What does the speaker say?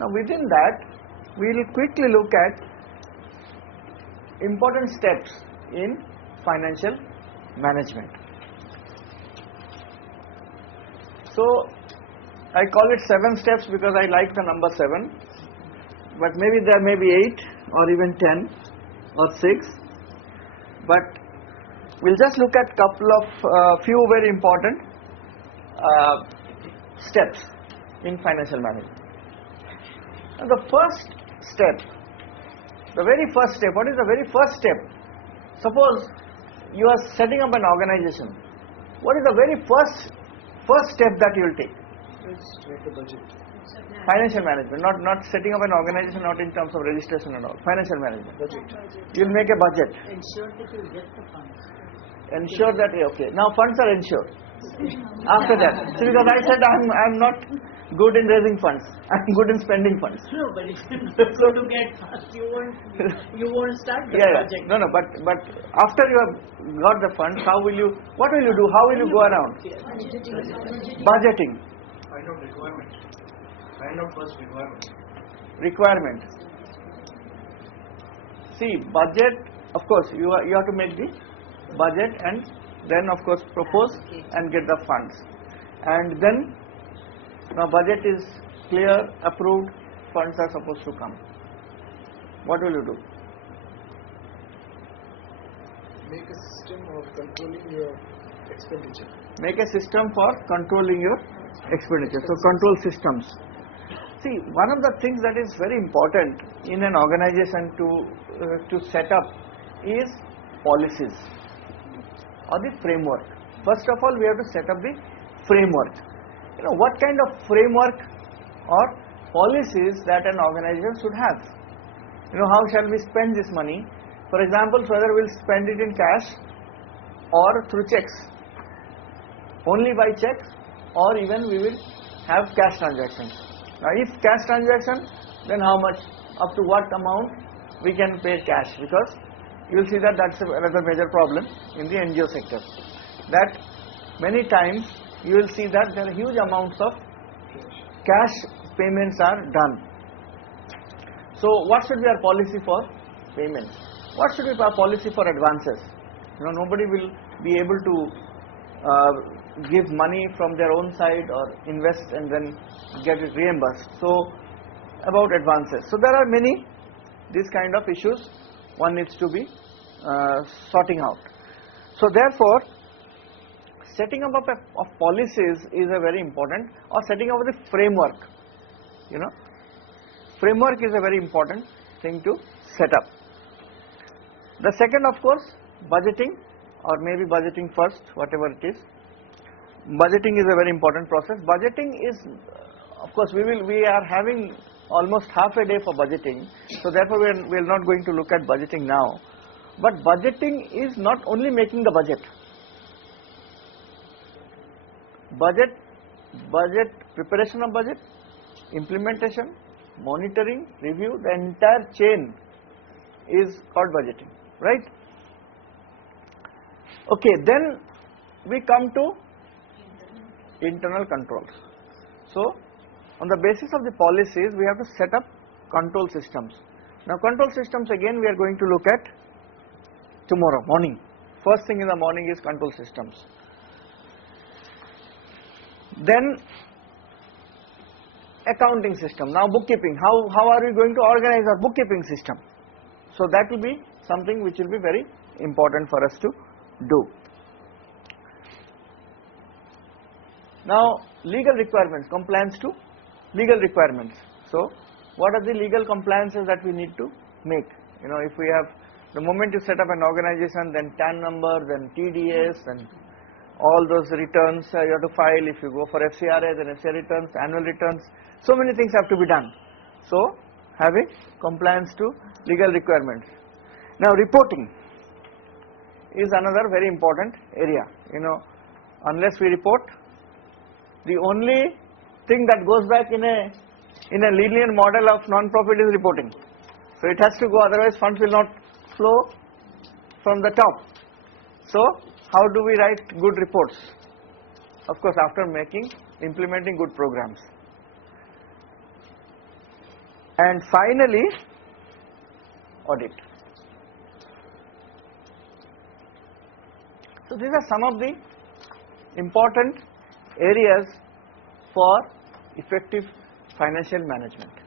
Now within that, we will quickly look at important steps in financial management. So I call it 7 steps because I like the number 7, but maybe there may be 8 or even 10 or 6, but we'll just look at couple of few very important steps in financial management. And the first step, the very first step, what is the very first step? Suppose you are setting up an organization. What is the very first step that you will take? Make a budget. Financial management, not setting up an organization, not in terms of registration and all. Financial management. Budget. You will make a budget. Ensure that you get the funds. Ensure that, okay. Now funds are ensured. After that, see, because I said I'm not good in raising funds. I'm good in spending funds. No, but if you're not going to get funds, you won't start the project. No, but after you have got the funds, what will you do? How will you go around? Budgeting. Find out requirement. Find out first requirement. Requirement. See, budget, of course, you have to make the budget and then of course propose and get the funds. And then, now budget is clear, approved, funds are supposed to come. What will you do? Make a system of controlling your expenditure. Make a system for controlling your expenditure. So control systems. See, one of the things that is very important in an organization to set up is policies or the framework. First of all, we have to set up the framework. You know, what kind of framework or policies that an organization should have. You know, how shall we spend this money? For example, whether we'll spend it in cash or through checks. Only by checks, or even we will have cash transactions. Now if cash transaction, then how much, up to what amount we can pay cash, because you will see that that's another major problem in the NGO sector, that many times you will see that there are huge amounts of cash payments are done. So what should be our policy for payments? What should be our policy for advances? You know, nobody will be able to give money from their own side or invest and then get it reimbursed. So about advances. So there are many these kind of issues one needs to be sorting out. So therefore, setting up of policies is a very important, or setting up the framework. You know, framework is a very important thing to set up. The second, of course, budgeting, or maybe budgeting first, whatever it is. Budgeting is a very important process. Budgeting is, of course, we are having almost half a day for budgeting, so therefore we are not going to look at budgeting now. But budgeting is not only making the budget. Budget, preparation of budget, implementation, monitoring, review, the entire chain is called budgeting, right? Okay, then we come to internal controls. So on the basis of the policies, we have to set up control systems. Now control systems, again we are going to look at tomorrow morning. First thing in the morning is control systems. Then accounting system. Now bookkeeping. How are we going to organize our bookkeeping system? So that will be something which will be very important for us to do. Now legal requirements, compliance to legal requirements. So what are the legal compliances that we need to make? You know, if we have, the moment you set up an organization, then TAN number, then TDS, and all those returns you have to file. If you go for FCRA, then FCRA returns, annual returns, so many things have to be done. So having compliance to legal requirements. Now reporting is another very important area. You know, unless we report, the only thing that goes back in a linear model of non-profit is reporting. So it has to go, otherwise funds will not flow from the top. So how do we write good reports? Of course, after implementing good programs. And finally, audit. So these are some of the important areas for effective financial management.